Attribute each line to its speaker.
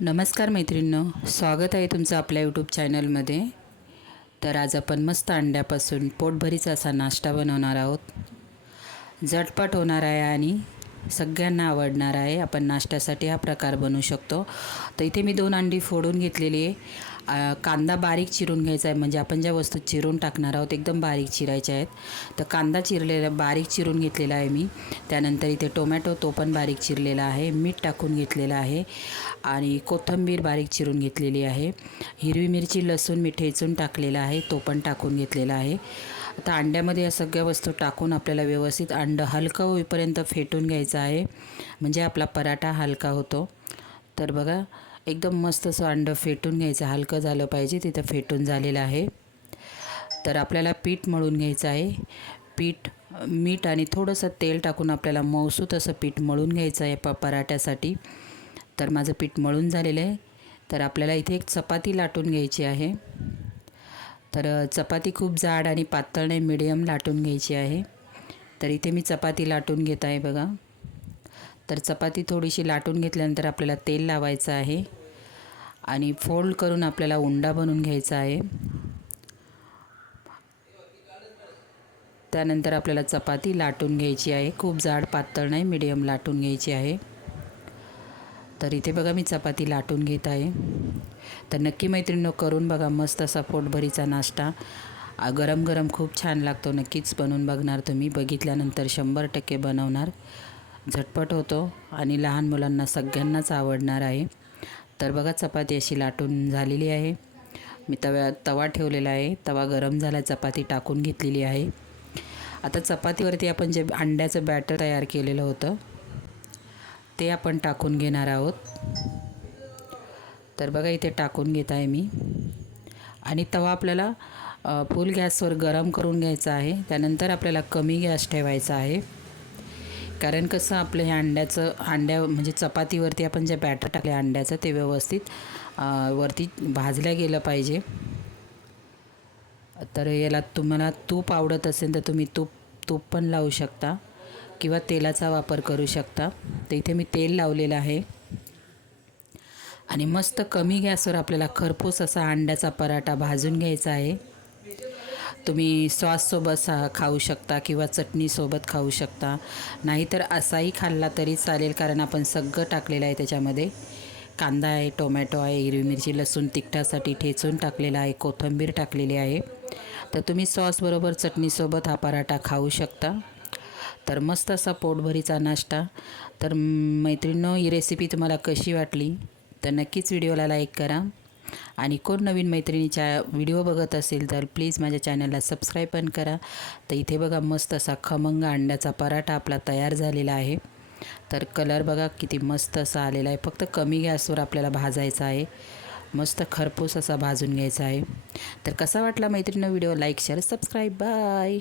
Speaker 1: नमस्कार मैत्रिणींनो स्वागत आहे तुमचं आपल्या यूट्यूब चॅनलमध्ये तर आज आपण मस्त अंड्यापासून पोटभरीचा असा नाश्ता बनवणार आहोत. झटपट होणार आहे आणि सगळ्यांना आवडणार आहे. आपण नाश्त्यासाठी हा प्रकार बनवू शकतो. तर इथे मी दोन अंडी फोडून घेतलेली आहे. कांदा बारीक चिरून घ्यायचा आहे. म्हणजे आपण ज्या वस्तू चिरून टाकणार आहोत एकदम बारीक चिरायच्या आहेत. तर कांदा चिरलेला बारीक चिरून घेतलेला आहे मी. त्यानंतर इथे टोमॅटो तो पण बारीक चिरलेला आहे. मीठ टाकून घेतलेलं आहे. आणि कोथिंबीर बारीक चिरून घेतलेली आहे. हिरवी मिरची लसूण मी ठेचून टाकलेला आहे. तो पण टाकून घेतलेला आहे. आता अंड्यामध्ये या सगळ्या वस्तू टाकून आपल्याला व्यवस्थित अंडं हलकं होईपर्यंत फेटून घ्यायचं आहे. म्हणजे आपला पराठा हलका होतो. तर बघा एकदम मस्त असं अंडं फेटून घ्यायचं. हलकं झालं पाहिजे तिथं फेटून झालेलं आहे. तर आपल्याला पीठ मळून घ्यायचं आहे. पीठ मीठ आणि थोडंसं तेल टाकून आपल्याला मौसूत असं पीठ मळून घ्यायचं आहे प पराठ्यासाठी. तर माझं पीठ मळून झालेलं आहे. तर आपल्याला इथे एक चपाती लाटून घ्यायची आहे. तर चपाती खूप जाड आणि पातळ नाही मिडियम लाटून घ्यायची आहे. तर इथे मी चपाती लाटून घेत आहे बघा. तर चपाती थोडीशी लाटून घेतल्यानंतर आपल्याला तेल लावायचं आहे. आणि फोल्ड करून आपल्याला उंडा बनवून घ्यायचा आहे. त्यानंतर आपल्याला चपाती लाटून घ्यायची आहे. खूप जाड पातळ नाही मिडियम लाटून घ्यायची आहे. तर इथे बघा मी चपाती लाटून घेत आहे. तर नक्की मैत्रिणीनं करून बघा मस्त असा पोटभरीचा नाश्ता. गरम गरम खूप छान लागतो. नक्कीच बनवून बघणार तुम्ही. बघितल्यानंतर शंभर टक्के बनवणार. झटपट होतो आणि लहान मुलांना सगळ्यांनाच आवडणार आहे. तर बघा चपाती अशी लाटून झालेली आहे. मी तव्या तवा ठेवलेला आहे. तवा गरम झाला चपाती टाकून घेतलेली आहे. आता चपातीवरती आपण जे अंड्याचं बॅटर तयार केलेलं होतं ते आपण टाकून घेणार आहोत. तर बघा इथे टाकून घेत आहे मी. आणि तवा आपल्याला फुल गॅसवर गरम करून घ्यायचा आहे. त्यानंतर आपल्याला कमी गॅस ठेवायचा आहे. कारण कसं आपलं हे अंड्याचं अंड्या म्हणजे चपातीवरती आपण जे बॅटर टाकले अंड्याचं ते व्यवस्थित वरती भाजलं गेलं पाहिजे. तर याला तुम्हाला तूप आवडत असेल तर तुम्ही तूप तूप पण लावू शकता किंवा तेलाचा वापर करू शकता. तर इथे मी तेल लावलेलं आहे. आणि मस्त कमी गॅसवर आपल्याला खरपूस असा अंड्याचा पराठा भाजून घ्यायचा आहे. तुम्ही सॉससोबत सा खाऊ शकता किंवा चटणीसोबत खाऊ शकता. नाहीतर असाही खाल्ला तरी चालेल कारण आपण सगळं टाकलेलं आहे त्याच्यामध्ये. कांदा आहे टोमॅटो आहे हिरवी मिरची लसूण तिखटासाठी ठेचून टाकलेला आहे कोथिंबीर टाकलेली आहे. तर तुम्ही सॉसबरोबर चटणीसोबत हा पराठा खाऊ शकता. तर मस्त असा पोटभरीचा नाश्ता. तर मैत्रिणीनो ही रेसिपी तुम्हाला कशी वाटली? तर नक्कीच व्हिडिओला लाईक करा. आणि कोण नवीन मैत्रिणीच्या व्हिडिओ बघत असेल तर प्लीज माझ्या चॅनलला सबस्क्राईब पण करा. तर इथे बघा मस्त असा खमंग अंड्याचा पराठा आपला तयार झालेला आहे. तर कलर बघा किती मस्त असा आलेला आहे. फक्त कमी गॅसवर आपल्याला भाजायचा आहे. मस्त खरपूस असा भाजून घ्यायचा आहे. तर कसा वाटला मैत्रिणीनं video? Like share subscribe bye